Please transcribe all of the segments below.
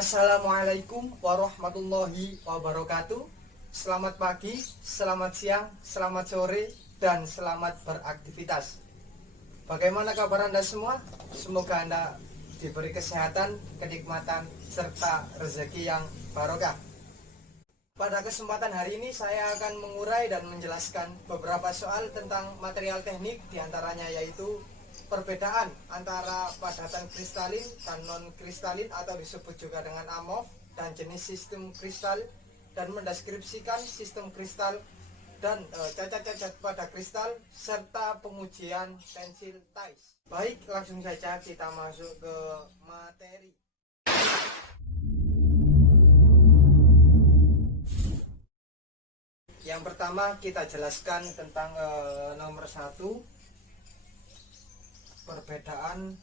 Assalamualaikum warahmatullahi wabarakatuh. Selamat pagi, selamat siang, selamat sore, dan selamat beraktivitas. Bagaimana kabar Anda semua? Semoga Anda diberi kesehatan, kenikmatan, serta rezeki yang barokah. Pada kesempatan hari ini saya akan mengurai dan menjelaskan beberapa soal tentang material teknik, diantaranya yaitu perbedaan antara padatan kristalin dan non kristalin atau disebut juga dengan amorf, dan jenis sistem kristal, dan mendeskripsikan sistem kristal dan cacat-cacat pada kristal serta pengujian pensil Thais. Baik, langsung saja kita masuk ke materi. Yang pertama kita jelaskan tentang nomor 1, perbedaan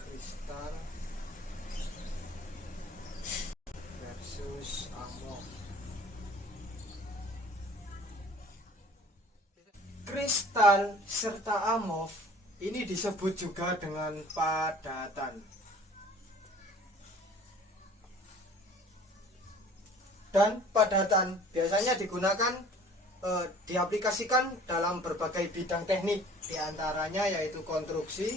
kristal versus amorf. Kristal serta amorf ini disebut juga dengan padatan. Dan padatan biasanya digunakan diaplikasikan dalam berbagai bidang teknik, diantaranya yaitu konstruksi,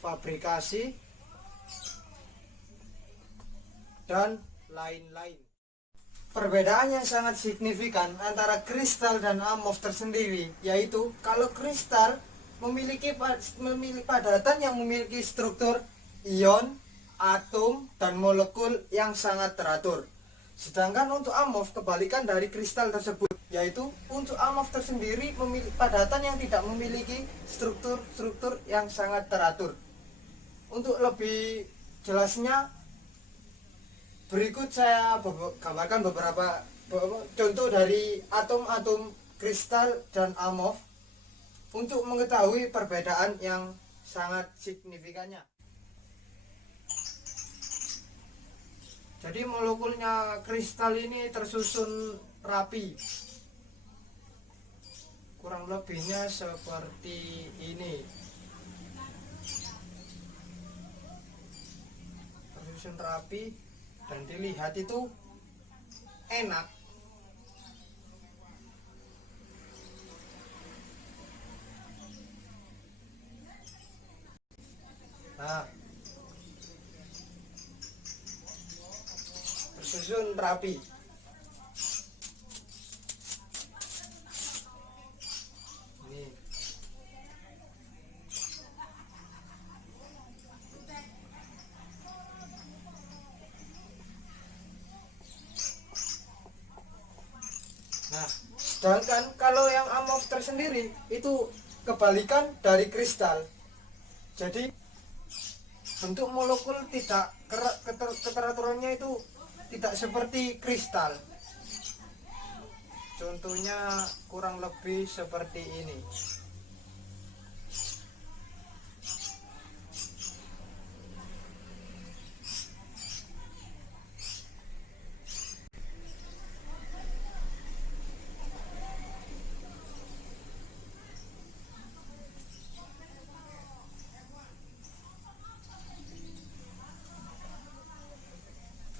fabrikasi, dan lain-lain. Perbedaan yang sangat signifikan antara kristal dan amorf tersendiri yaitu kalau kristal memiliki padatan yang memiliki struktur ion, atom, dan molekul yang sangat teratur. Sedangkan untuk amorf kebalikan dari kristal tersebut, yaitu untuk amorf tersendiri memiliki padatan yang tidak memiliki struktur yang sangat teratur. Untuk lebih jelasnya, berikut saya gambarkan beberapa contoh dari atom-atom kristal dan amorf untuk mengetahui perbedaan yang sangat signifikannya. Jadi molekulnya kristal ini tersusun rapi, kurang lebihnya seperti ini, tersusun rapi dan dilihat itu enak. Nah, tersusun rapi. Ini. Nah, sedangkan kalau yang amorf tersendiri itu kebalikan dari kristal. Jadi bentuk molekul tidak keteraturannya itu tidak seperti kristal. Contohnya kurang lebih seperti ini.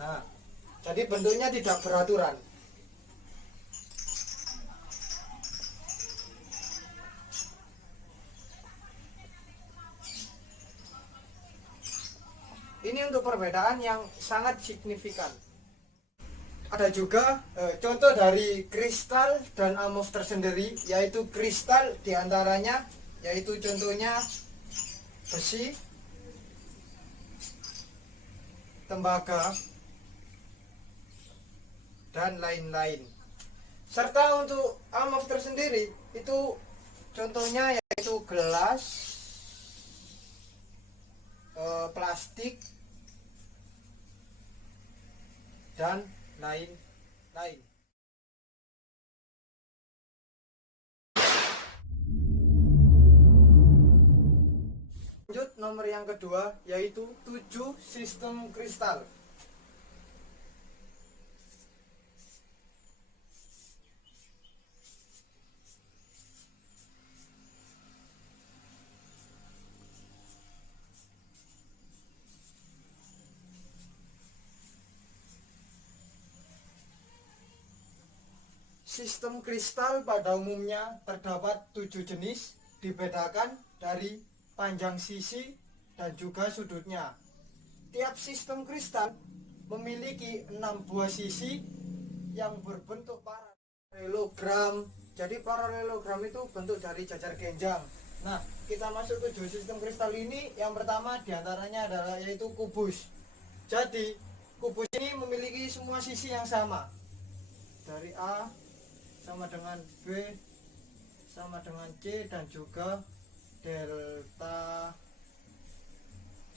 Nah, jadi bentuknya tidak beraturan. Ini untuk perbedaan yang sangat signifikan. Ada juga contoh dari kristal dan amorf tersendiri, yaitu kristal diantaranya yaitu contohnya besi, tembaga, dan lain-lain. Serta untuk amorf tersendiri itu contohnya yaitu gelas, plastik, dan lain-lain. Lanjut nomor yang kedua yaitu 7 sistem kristal. Sistem kristal pada umumnya terdapat 7 jenis, dibedakan dari panjang sisi dan juga sudutnya. Tiap sistem kristal memiliki 6 buah sisi yang berbentuk paralelogram. Jadi paralelogram itu bentuk dari jajar genjang. Nah, kita masuk ke 7 sistem kristal ini. Yang pertama diantaranya adalah yaitu kubus. Jadi kubus ini memiliki semua sisi yang sama, dari A sama dengan B sama dengan C, dan juga delta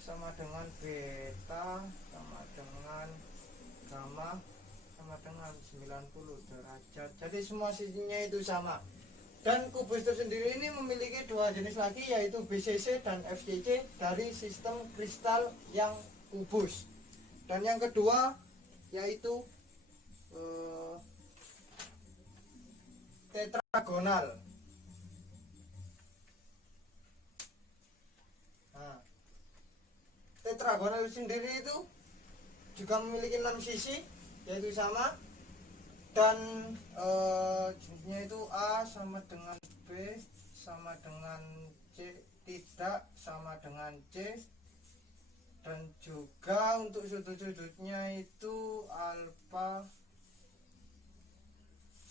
sama dengan beta sama dengan gamma sama dengan 90 derajat. Jadi semua sisinya itu sama. Dan kubus itu sendiri ini memiliki 2 jenis lagi, yaitu BCC dan FCC dari sistem kristal yang kubus. Dan yang kedua yaitu tetragonal. Nah, tetragonal sendiri itu juga memiliki 6 sisi, yaitu sama, dan jenisnya itu A sama dengan B sama dengan C tidak sama dengan C, dan juga untuk sudut-sudutnya itu alfa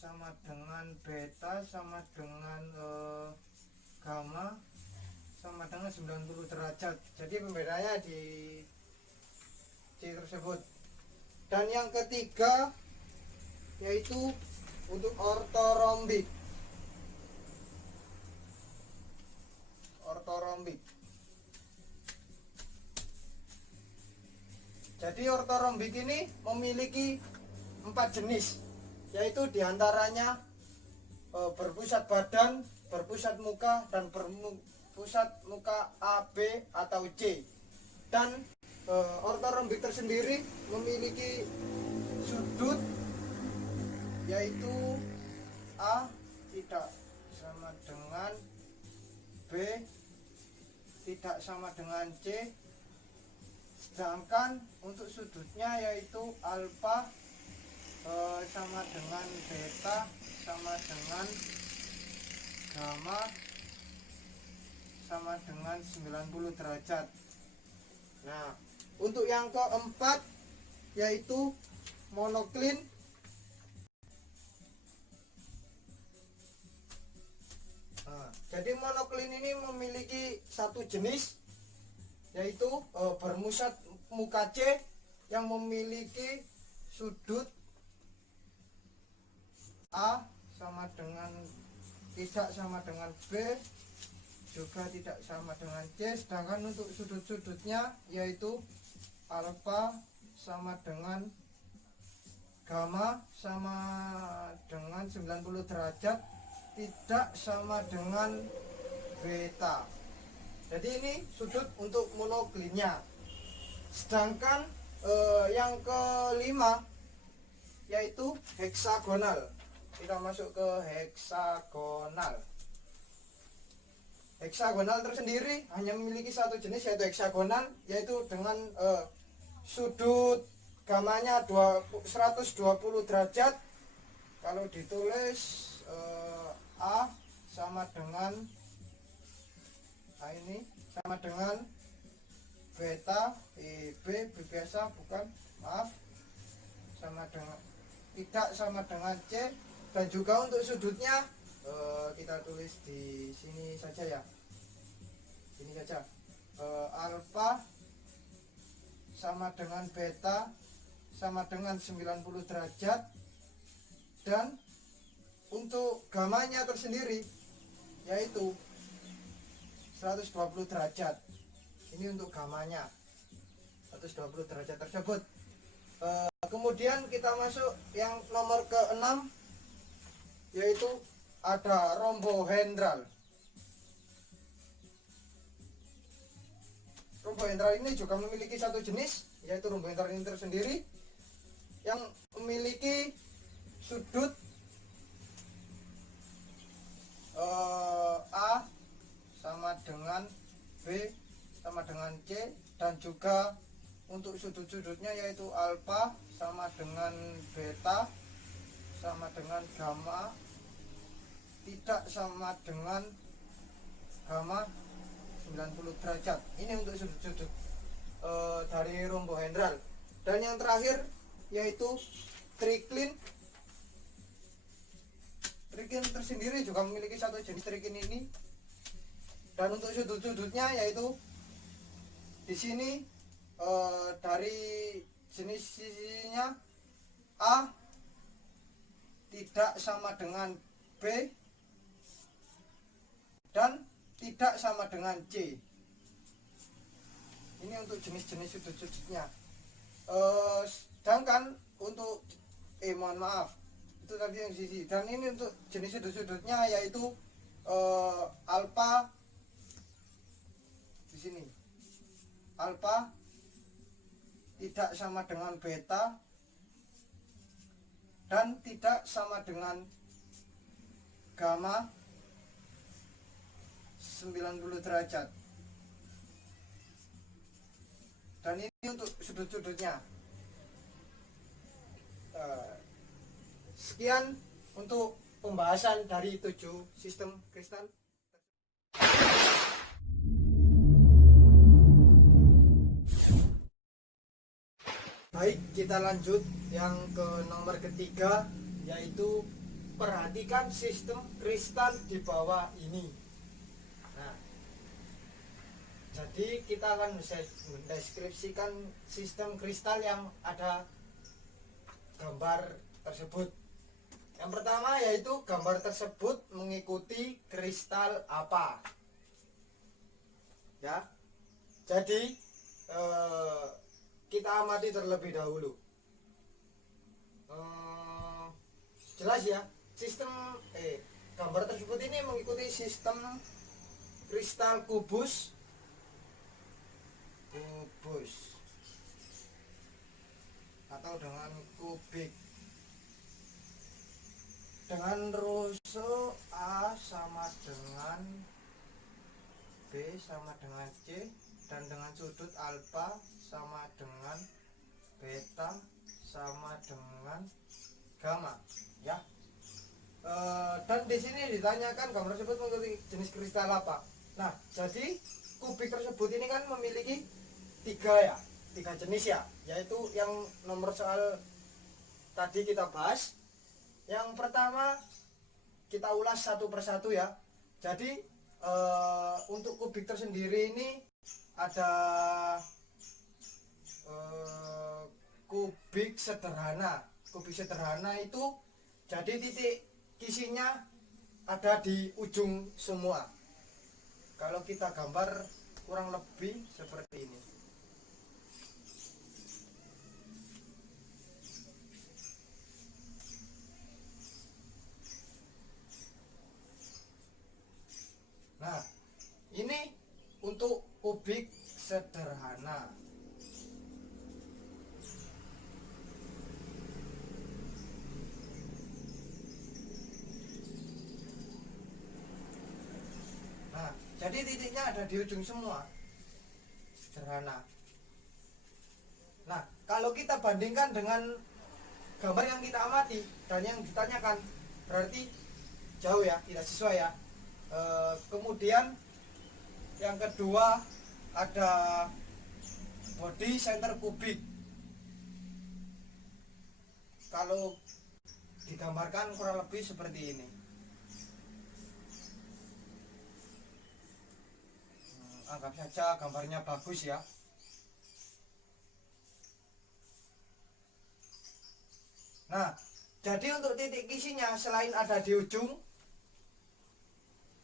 sama dengan beta sama dengan gamma sama dengan 90 derajat. Jadi pembedanya di C tersebut. Dan yang ketiga yaitu untuk ortorombik. Jadi ortorombik ini memiliki 4 jenis, yaitu diantaranya berpusat badan, berpusat muka, dan berpusat muka A, B, atau C. Dan ortorombik tersendiri memiliki sudut yaitu A tidak sama dengan B, tidak sama dengan C, sedangkan untuk sudutnya yaitu alfa sama dengan beta sama dengan gamma sama dengan 90 derajat. Nah, untuk yang keempat yaitu monoklin. Nah, jadi monoklin ini memiliki 1 jenis, yaitu berpusat muka C yang memiliki sudut A sama dengan tidak sama dengan B, juga tidak sama dengan C, sedangkan untuk sudut-sudutnya yaitu alfa sama dengan gamma sama dengan 90 derajat, tidak sama dengan beta. Jadi ini sudut untuk monoklinnya. Sedangkan yang kelima yaitu heksagonal. Kita masuk ke heksagonal. Heksagonal tersendiri hanya memiliki 1 jenis, yaitu heksagonal, yaitu dengan sudut gamanya 120 derajat. Kalau ditulis A sama dengan ini sama dengan beta, B biasa bukan, maaf, sama dengan tidak sama dengan C. Dan juga untuk sudutnya kita tulis di sini saja ya, ini saja, alfa sama dengan beta sama dengan 90 derajat, dan untuk gamanya tersendiri yaitu 120 derajat. Ini untuk gamanya 120 derajat tersebut. Kemudian kita masuk yang nomor ke-6, yaitu ada rombohedral. Rombohedral ini juga memiliki 1 jenis, yaitu rombohedral ini tersendiri yang memiliki sudut A sama dengan B sama dengan C, dan juga untuk sudut-sudutnya yaitu alfa sama dengan beta sama dengan gamma tidak sama dengan gamma 90 derajat. Ini untuk sudut-sudut dari rombohedral. Dan yang terakhir yaitu triklin. Triklin tersendiri juga memiliki satu jenis triklin ini. Dan untuk sudut-sudutnya yaitu di sini dari jenis sisinya A tidak sama dengan B dan tidak sama dengan C. Ini untuk jenis-jenis sudut-sudutnya. Sedangkan untuk mohon maaf, itu tadi yang sisi. Dan ini untuk jenis sudut-sudutnya yaitu alfa di sini. Alfa tidak sama dengan beta dan tidak sama dengan gamma 90 derajat. Dan ini untuk sudut-sudutnya. Sekian untuk pembahasan dari 7 sistem kristal. Baik, kita lanjut yang ke nomor ketiga, yaitu perhatikan sistem kristal di bawah ini. Nah, jadi kita akan mendeskripsikan sistem kristal yang ada gambar tersebut. Yang pertama yaitu gambar tersebut mengikuti kristal apa. Ya, jadi kita amati terlebih dahulu. Jelas ya, sistem gambar tersebut ini mengikuti sistem kristal kubus atau dengan kubik dengan russo A sama dengan B sama dengan C dan dengan sudut alfa sama dengan beta sama dengan gamma, ya. Dan di sini ditanyakan gambar tersebut mengikuti jenis kristal apa. Nah, jadi kubik tersebut ini kan memiliki tiga jenis ya, yaitu yang nomor soal tadi kita bahas. Yang pertama kita ulas satu persatu ya. Jadi untuk kubik tersendiri ini ada kubik sederhana. Kubik sederhana itu jadi titik kisinya ada di ujung semua. Kalau kita gambar kurang lebih seperti ini. Nah, ini untuk kubik sederhana. Nah, jadi titiknya ada di ujung semua. Sederhana. Nah, kalau kita bandingkan dengan gambar yang kita amati dan yang ditanyakan, berarti jauh ya, tidak sesuai ya. Kemudian yang kedua ada body center kubik. Kalau digambarkan kurang lebih seperti ini. Anggap saja gambarnya bagus ya. Nah, jadi untuk titik kisinya selain ada di ujung,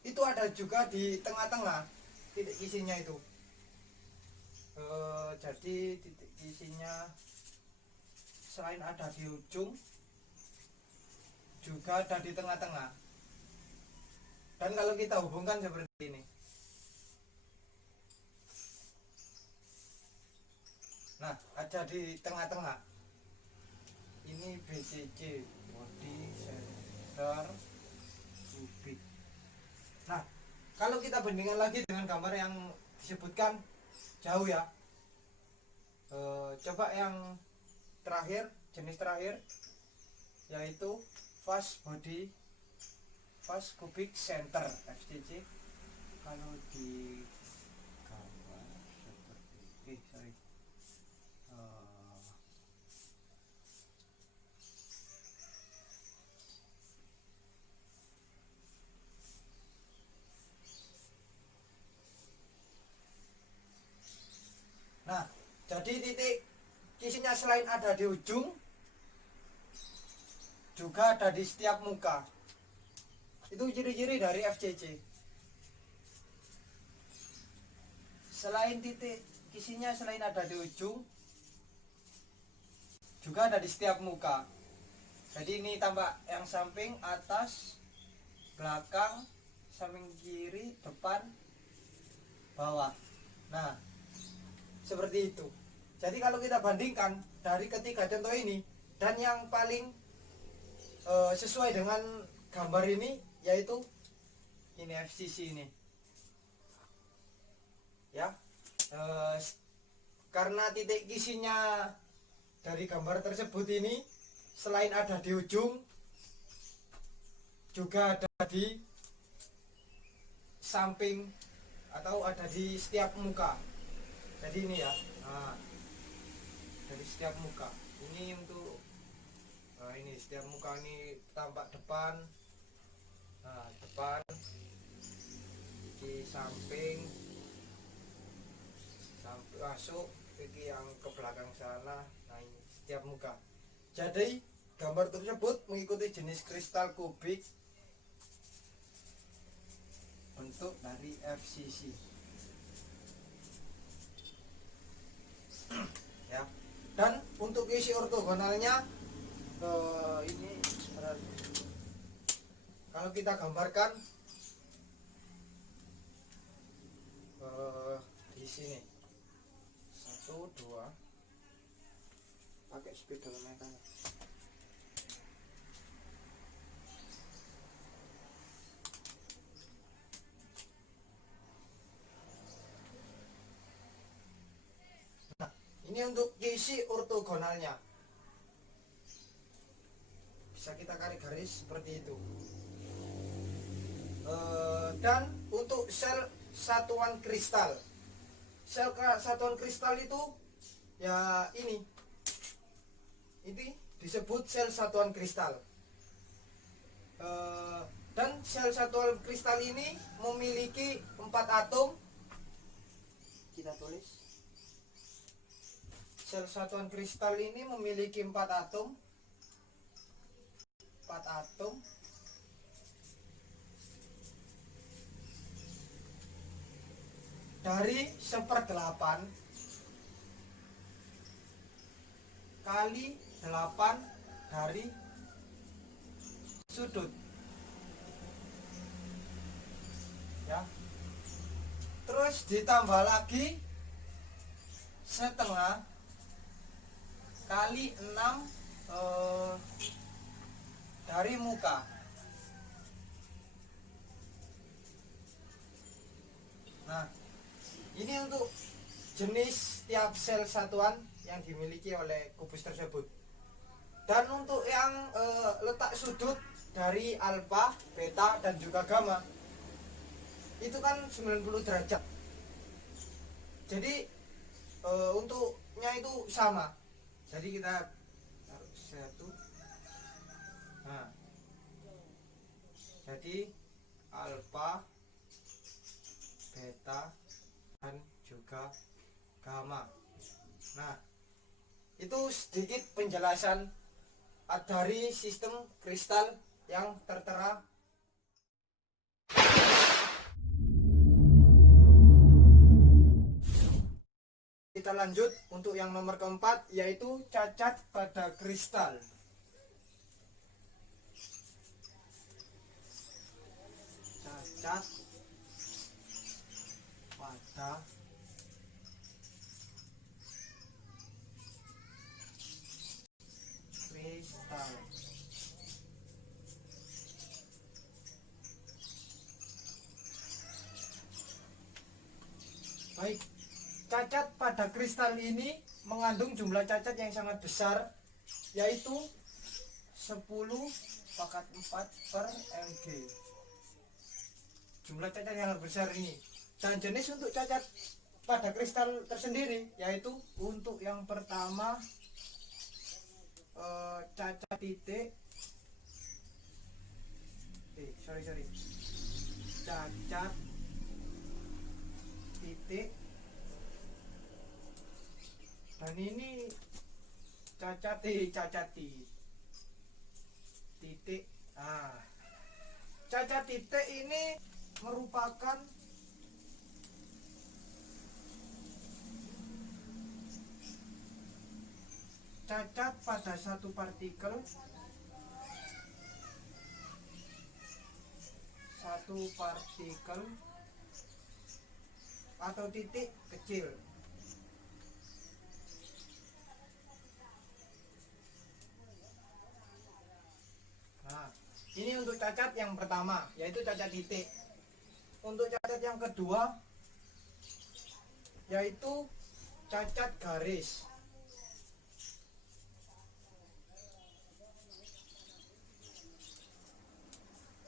itu ada juga di tengah-tengah titik kisinya itu. Jadi titik kisinya selain ada di ujung, juga ada di tengah-tengah. Dan kalau kita hubungkan seperti ini. Nah, ada di tengah-tengah. Ini BCC, body center kubik. Nah, kalau kita bandingkan lagi dengan gambar yang disebutkan jauh ya. Coba yang terakhir, jenis terakhir, yaitu fast cubic center FCC. Kalau di gambar seperti nah, jadi titik kisinya selain ada di ujung, juga ada di setiap muka. Itu ciri-ciri dari FCC. Selain titik kisinya selain ada di ujung, juga ada di setiap muka. Jadi ini tampak yang samping, atas, belakang, samping kiri, depan, bawah. Nah, seperti itu. Jadi kalau kita bandingkan dari ketiga contoh ini, dan yang paling sesuai dengan gambar ini, yaitu ini FCC ini ya. Karena titik kisinya dari gambar tersebut ini selain ada di ujung, juga ada di samping atau ada di setiap muka. Jadi ini ya, nah, dari setiap muka ini untuk ini setiap muka ini tampak depan, nah depan, di samping masuk, ini yang ke belakang sana. Nah ini setiap muka. Jadi gambar tersebut mengikuti jenis kristal kubik bentuk dari FCC ya. Dan untuk isi ortogonalnya ini kalau kita gambarkan di sini 1 2 pakai speedometer. Nah, ini untuk isi ortogonalnya. Bisa kita tarik garis seperti itu. Dan untuk sel satuan kristal, sel satuan kristal itu ya ini disebut sel satuan kristal. Dan sel satuan kristal ini memiliki 4 atom. Kita tulis, sel satuan kristal ini memiliki 4 atom. 4 atom dari 1/8 kali 8 dari sudut ya. Terus ditambah lagi 1/2 kali 6 dari muka. Nah, ini untuk jenis tiap sel satuan yang dimiliki oleh kubus tersebut. Dan untuk yang letak sudut dari alfa, beta, dan juga gamma, itu kan 90 derajat. Jadi untuknya itu sama. Jadi kita taruh 1. Nah, jadi alfa, beta, dan juga gamma. Nah, itu sedikit penjelasan dari sistem kristal yang tertera. Kita lanjut untuk yang nomor keempat, yaitu cacat pada kristal. Cacat pada kristal. Baik, cacat pada kristal ini mengandung jumlah cacat yang sangat besar, yaitu 10 pangkat 4 per mg. Jumlah cacat yang besar ini. Dan jenis untuk cacat pada kristal tersendiri, yaitu untuk yang pertama cacat titik, cacat titik, dan ini cacat titik. Cacat titik ini merupakan cacat pada satu partikel atau titik kecil. Nah, ini untuk cacat yang pertama, yaitu cacat titik. Untuk cacat yang kedua, yaitu cacat garis.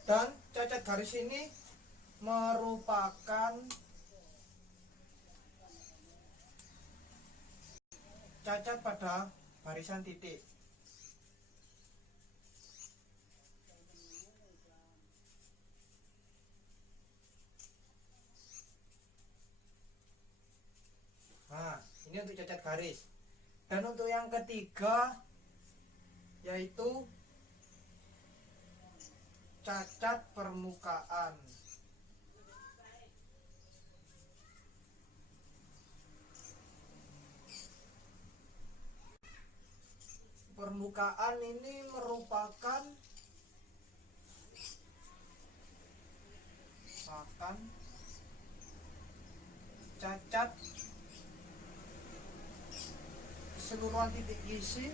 Dan cacat garis ini merupakan cacat pada barisan titik. Nah, ini untuk cacat garis. Dan untuk yang ketiga, yaitu cacat permukaan. Permukaan ini merupakan cacat keseluruhan titik isi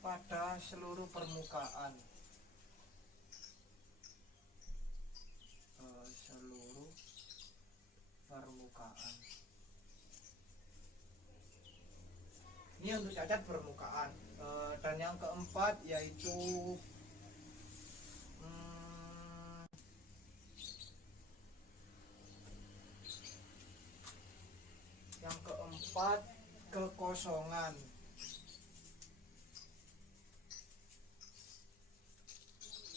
pada seluruh permukaan. Ini untuk cacat permukaan. Dan yang keempat yaitu kekosongan.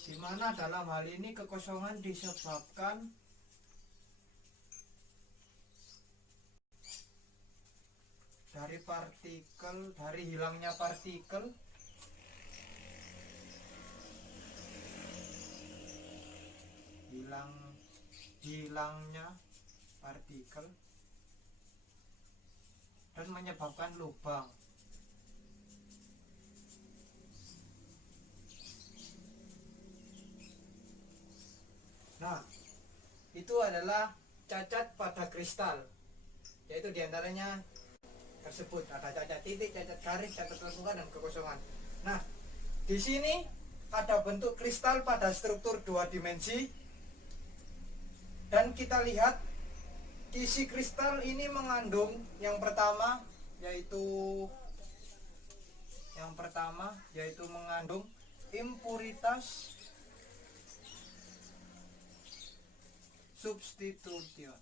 Dimana dalam hal ini kekosongan disebabkan dari hilangnya partikel dan menyebabkan lubang. Nah, itu adalah cacat pada kristal, yaitu diantaranya tersebut ada cacat titik, cacat garis, cacat permukaan, dan kekosongan. Nah, di sini ada bentuk kristal pada struktur 2 dimensi, dan kita lihat isi kristal ini mengandung yang pertama yaitu mengandung impuritas substitusional.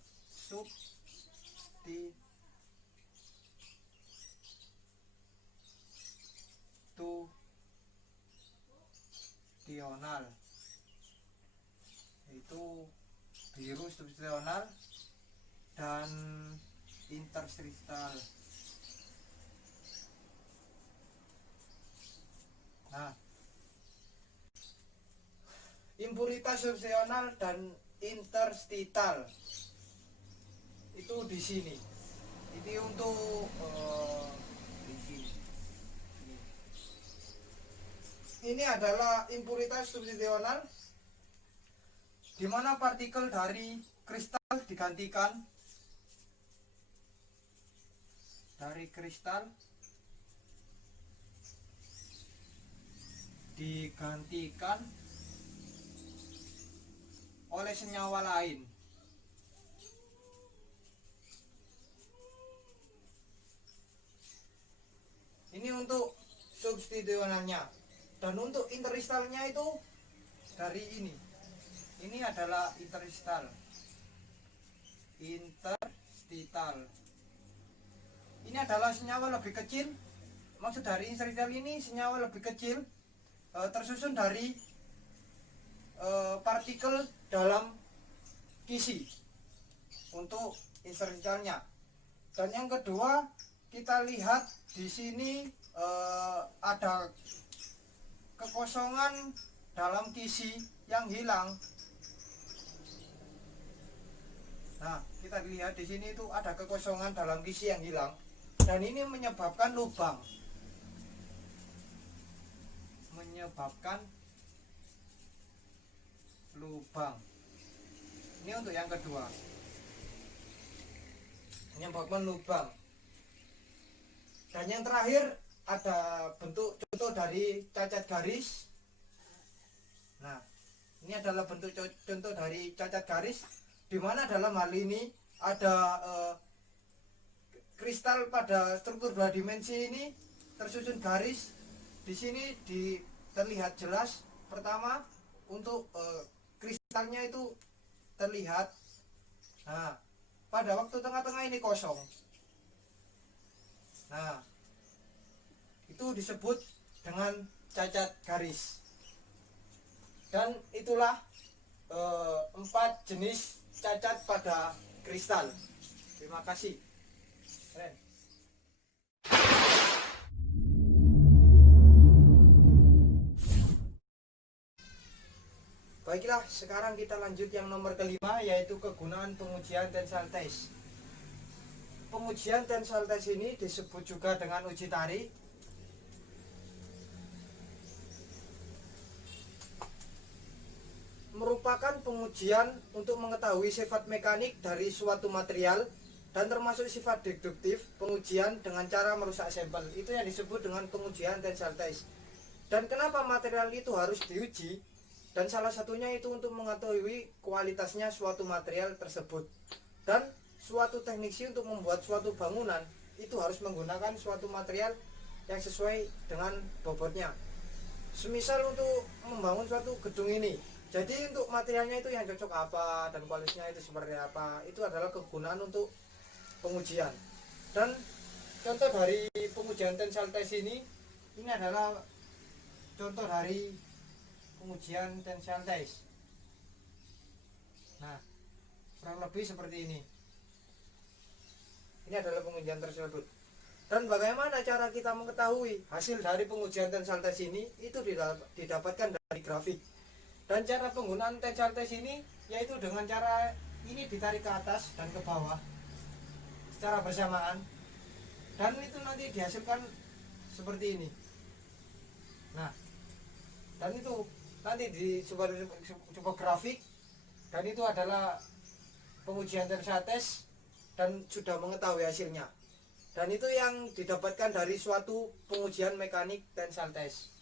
Itu biru substitusional dan interstitial. Nah, impuritas substitusional dan interstitial itu di sini. Ini untuk di sini. Ini adalah impuritas substitusional, di mana partikel dari kristal digantikan oleh senyawa lain. Ini untuk substituennya. Dan untuk interstialnya itu dari ini. Ini adalah interstial. Interstital. Ini adalah senyawa lebih kecil. Maksud dari interstial ini senyawa lebih kecil, tersusun dari partikel dalam kisi untuk interstialnya. Dan yang kedua, kita lihat di sini ada kekosongan dalam kisi yang hilang. Nah, kita lihat di sini itu ada kekosongan dalam kisi yang hilang, dan ini menyebabkan lubang. Ini untuk yang kedua. Menyebabkan lubang. Dan yang terakhir ada bentuk contoh dari cacat garis. Nah, ini adalah bentuk contoh dari cacat garis, di mana dalam hal ini ada kristal pada struktur 2 dimensi ini tersusun garis. Di sini terlihat jelas. Pertama, untuk kristalnya itu terlihat. Nah, pada waktu tengah-tengah ini kosong. Nah, itu disebut dengan cacat garis. Dan itulah 4 jenis cacat pada kristal. Terima kasih. Keren. Baiklah, sekarang kita lanjut yang nomor kelima, yaitu kegunaan pengujian tensile test. Pengujian tensile test ini disebut juga dengan uji tarik. Merupakan pengujian untuk mengetahui sifat mekanik dari suatu material dan termasuk sifat deduktif. Pengujian dengan cara merusak sampel, itu yang disebut dengan pengujian tensile test. Dan kenapa material itu harus diuji? Dan salah satunya itu untuk mengetahui kualitasnya suatu material tersebut. Dan suatu teknisi untuk membuat suatu bangunan itu harus menggunakan suatu material yang sesuai dengan bobotnya. Semisal untuk membangun suatu gedung ini, jadi untuk materialnya itu yang cocok apa dan kualitasnya itu seperti apa, itu adalah kegunaan untuk pengujian. Dan contoh dari pengujian tensile test ini adalah contoh dari pengujian tensile test. Nah, kurang lebih seperti ini. Ini adalah pengujian tersebut. Dan bagaimana cara kita mengetahui hasil dari pengujian tensile test ini? Itu didapatkan dari grafik. Dan cara penggunaan tensile test ini yaitu dengan cara ini ditarik ke atas dan ke bawah secara bersamaan. Dan itu nanti dihasilkan seperti ini. Nah, dan itu nanti di sebuah grafik, dan itu adalah pengujian tensile test dan sudah mengetahui hasilnya. Dan itu yang didapatkan dari suatu pengujian mekanik tensile test.